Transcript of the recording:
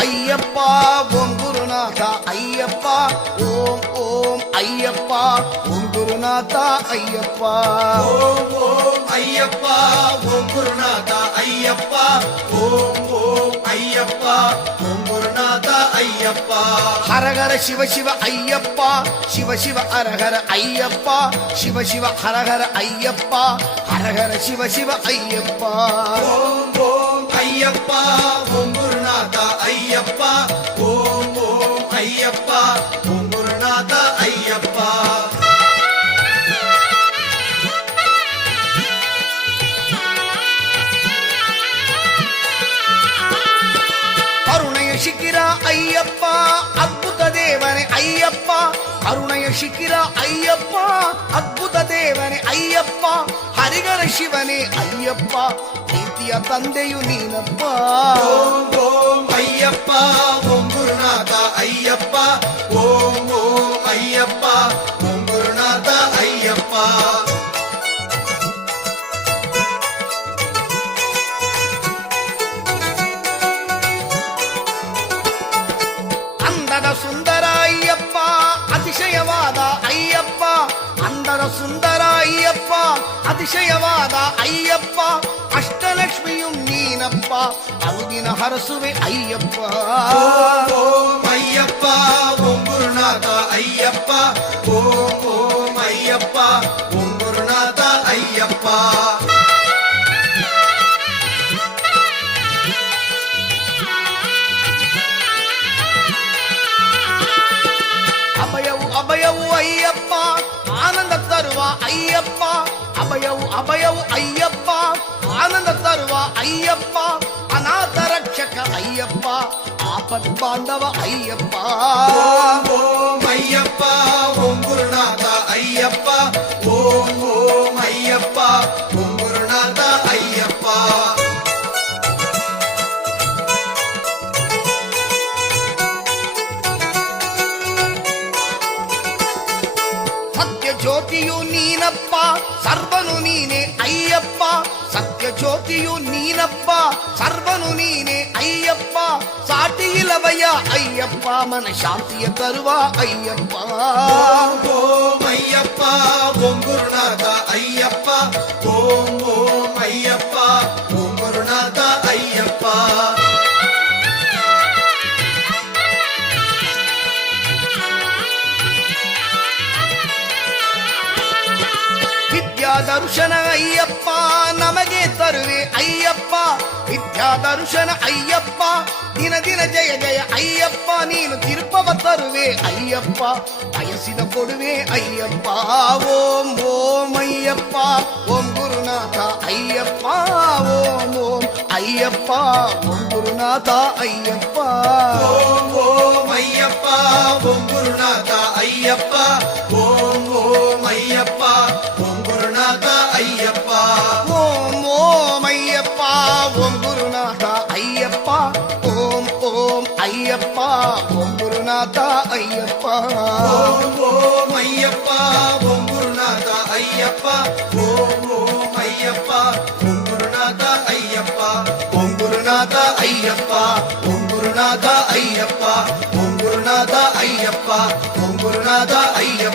ஐயப்பா ஓம் குருநாதா ஐயப்பா ஓம் ஓம் ஐயப்பா ஓம் குருநாதா ஐயப்பா ஓம் ஓம் ஐயப்பா ஓம் குருநாதா ஐயப்பா ஓம் ஓம் ஐயப்பா ஓம் குருநாதா ஐயப்பா ஹரஹர சிவ சிவ ஐயப்பா சிவ சிவ ஹரஹர ஐயப்பா சிவ சிவ ஹரஹர ஐயப்பா ஹரஹர சிவ சிவ ஐயப்பா ஓம் ஓம் ஐயப்பா ஓம் குருநாதா ஐயப்பா ஓம் ஓம் ஐயப்பா ஓம் குருநாதா ஐயப்பா கருணைய சிக்கிரா ஐயப்பா அற்புத தேவனே ஐயப்பா கருணைய சிக்கிரா ஐயப்பா அற்புத தேவனே ஐயப்பா ஹரிகர சிவனே ஐயப்பா ಪ್ರೀತಿಯ ತಂದೆಯು ನೀನಪ್ಪ ஓம் ஓம் ஐயப்பா ஓம் குருநாதா ஐயப்பா ஓம் ஓம் ஐயப்பா ஓம் குருநாதா ஐயப்பா ಅಂದದ ಸುಂದರ ಅಯ್ಯಪ್ಪ ಅತಿಶಯವಾದ ಅಯ್ಯಪ್ಪ ಅಂದದ ಸುಂದರ ಅಯ್ಯಪ್ಪ ಅತಿಶಯವಾದ ಅಯ್ಯಪ್ಪ ಅಷ್ಟಲಕ್ಷ್ಮಿಯು ನೀನಪ್ಪ ಅರುದಿನ ಹರಸುವೆ ಅಯ್ಯಪ್ಪ ஓம் ஓம் ஐயப்பா ஓம் குருநாதா ஐயப்பா ஓம் ஓம் ஐயப்பா ஓம் குருநாதா ஐயப்பா ಅಭಯವು ಅಭಯವು ಅಯ್ಯಪ್ಪ ಆನಂದ ತರುವ ಅಯ್ಯಪ್ಪ ಅಭಯವು ಅಭಯವು ಅಯ್ಯಪ್ಪ ಆನಂದ ತರುವ ಅಯ್ಯಪ್ಪ ಅನಾಥ ರಕ್ಷಕ ಅಯ್ಯಪ್ಪ ಆಪತ್ ಬಾಂಧವ ಅಯ್ಯಪ್ಪ ஓம் ஓம் ஐயப்பா ஓம் குருநாதா ஐயப்பா ஓம் ஓம் ஐயப்பா ஓம் குருநாதா ஐயப்பா ಸತ್ಯ ಜ್ಯೋತಿಯು ನೀನಪ್ಪ ಸರ್ವನು ನೀನೆ ಅಯ್ಯಪ್ಪ ಸತ್ಯ ಜ್ಯೋತಿಯು ನೀನಪ್ಪ ಸರ್ವನು ನೀನೆ ಅಯ್ಯಪ್ಪ ಸಾಟಿ ಇಲ್ಲವಯ್ಯ ಅಯ್ಯಪ್ಪ ಮನ ಶಾಂತಿಯ ತರುವ ಅಯ್ಯಪ್ಪ ஓம் ஓம் ஐயப்பா ஓம் குருநாதா ஐயப்பா ஓம் ஓம் ஐயப்பா ஓம் குருநாதா ஐயப்பா ವಿದ್ಯಾ ದರ್ಶನ ಅಯ್ಯಪ್ಪ ನಮಗೆ ತರುವೆ ಅಯ್ಯಪ್ಪ ವಿದ್ಯಾ ದರ್ಶನ ಅಯ್ಯಪ್ಪ ದಿನ ದಿನ ಜಯ ಜಯ ಅಯ್ಯಪ್ಪ ನೀನು ತಿರುಪವ ತರುವೆ ಅಯ್ಯಪ್ಪ ಬಯಸಿದ ಕೊಡುವೆ ಅಯ್ಯಪ್ಪ ಓಂ ಓಂ ಅಯ್ಯಪ್ಪ ಓಂ ಗುರುನಾಥ ಅಯ್ಯಪ್ಪ ಓಂ ಓಂ ಅಯ್ಯಪ್ಪ ಓಂ ಗುರುನಾಥ ಅಯ್ಯಪ್ಪ ஓம் ஓம் ஐயப்பா ஓம் குருநாதா ஐயப்பா ஓம் ஓம் ஐயப்பா ஓம் குருநாதா ஐயப்பா ಓಂ ಓಂ ಅಯ್ಯಪ್ಪ ಓಂ ಗುರುನಾಥ ಅಯ್ಯಪ್ಪ ಓಂ ಓಂ ಅಯ್ಯಪ್ಪ ಓಂ ಗುರುನಾಥ ಅಯ್ಯಪ್ಪ ஓம் ஓம் ஐயப்பா ஓம் குருநாதா ஐயப்பா ஓம் ஓம் ஐயப்பா ஓம் குருநாதா ஐயப்பா ஓம் குருநாதா ஐயப்பா ஓம் குருநாதா ஐயப்பா ஓம் குருநாதா ஐயப்பா ஓம் குருநாதா ஐயப்பா